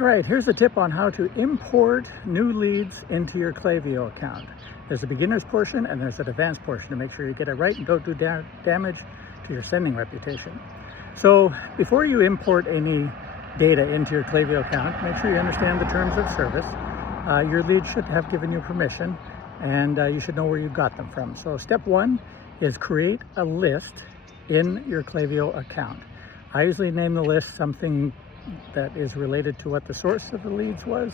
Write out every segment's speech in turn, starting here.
All right, here's a tip on how to import new leads into your Klaviyo account. There's a beginner's portion and there's an advanced portion to make sure you get it right and don't do damage to your sending reputation. So before you import any data into your Klaviyo account, make sure you understand the terms of service. Your lead should have given you permission, and you should know where you got them from. So step one is create a list in your Klaviyo account. I usually name the list something that is related to what the source of the leads was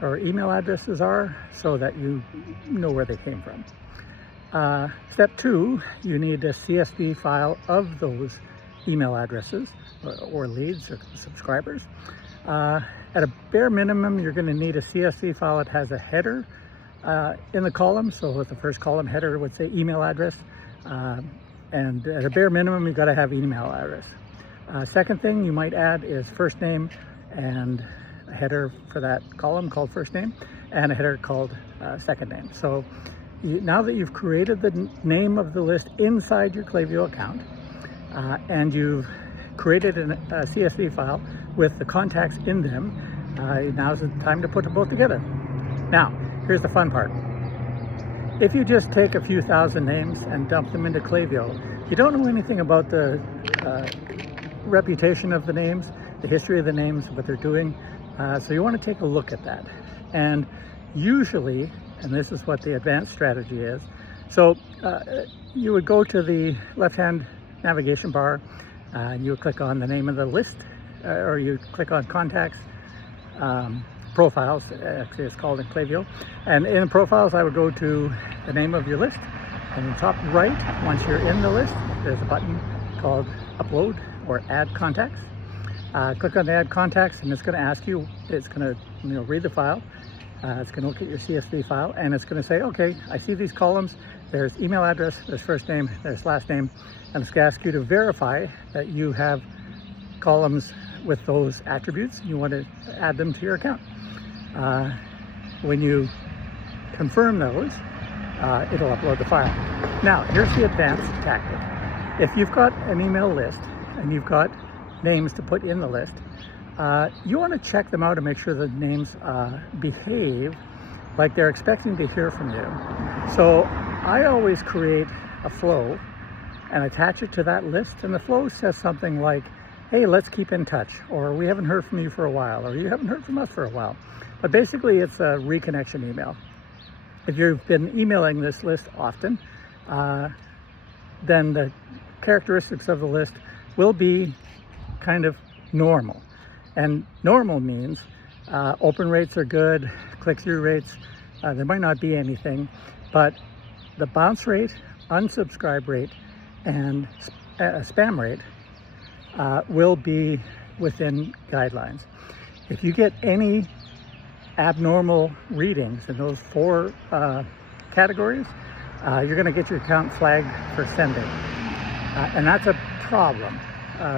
or email addresses are, so that you know where they came from. Step two, you need a CSV file of those email addresses or leads or subscribers. At a bare minimum, you're going to need a CSV file that has a header in the column. So with the first column header would say email address, and at a bare minimum you've got to have email address. Second thing you might add is first name and a header for that column called first name and a header called second name. So now that you've created the name of the list inside your Klaviyo account and you've created a CSV file with the contacts in them, now's the time to put them both together. Now, here's the fun part. If you just take a few thousand names and dump them into Klaviyo, you don't know anything about the reputation of the names, the history of the names, what they're doing. So you want to take a look at that. And usually, and this is what the advanced strategy is, so you would go to the left-hand navigation bar and you would click on the name of the list, or you click on contacts, profiles, actually it's called in Klaviyo. And in profiles, I would go to the name of your list, and in the top right, once you're in the list, there's a button called upload or add contacts. Click on the add contacts, and it's going to ask you, it's going to read the file, it's going to look at your CSV file, and it's going to say, okay, I see these columns, there's email address, there's first name, there's last name, and it's going to ask you to verify that you have columns with those attributes. You want to add them to your account. When you confirm those, it'll upload the file. Now, here's the advanced tactic. If you've got an email list and you've got names to put in the list, you want to check them out and make sure the names behave like they're expecting to hear from you. So I always create a flow and attach it to that list, and the flow says something like, hey, let's keep in touch, or we haven't heard from you for a while, or you haven't heard from us for a while. But basically it's a reconnection email. If you've been emailing this list often, then the characteristics of the list will be kind of normal. And normal means open rates are good, click-through rates, there might not be anything, but the bounce rate, unsubscribe rate, and spam rate will be within guidelines. If you get any abnormal readings in those four categories, you're going to get your account flagged for sending. And that's a problem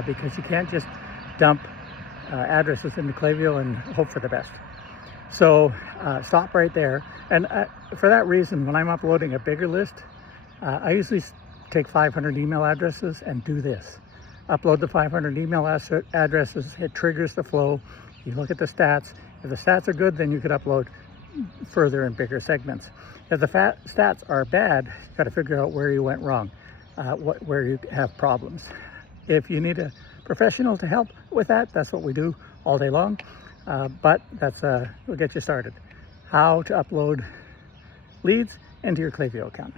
because you can't just dump addresses into Klaviyo and hope for the best. So stop right there. And for that reason, when I'm uploading a bigger list, I usually take 500 email addresses and do this. Upload the 500 email addresses, it triggers the flow. You look at the stats. If the stats are good, then you could upload further and bigger segments. If the stats are bad, you've got to figure out where you went wrong, where you have problems. If you need a professional to help with that, that's what we do all day long. But we'll get you started. How to upload leads into your Klaviyo account.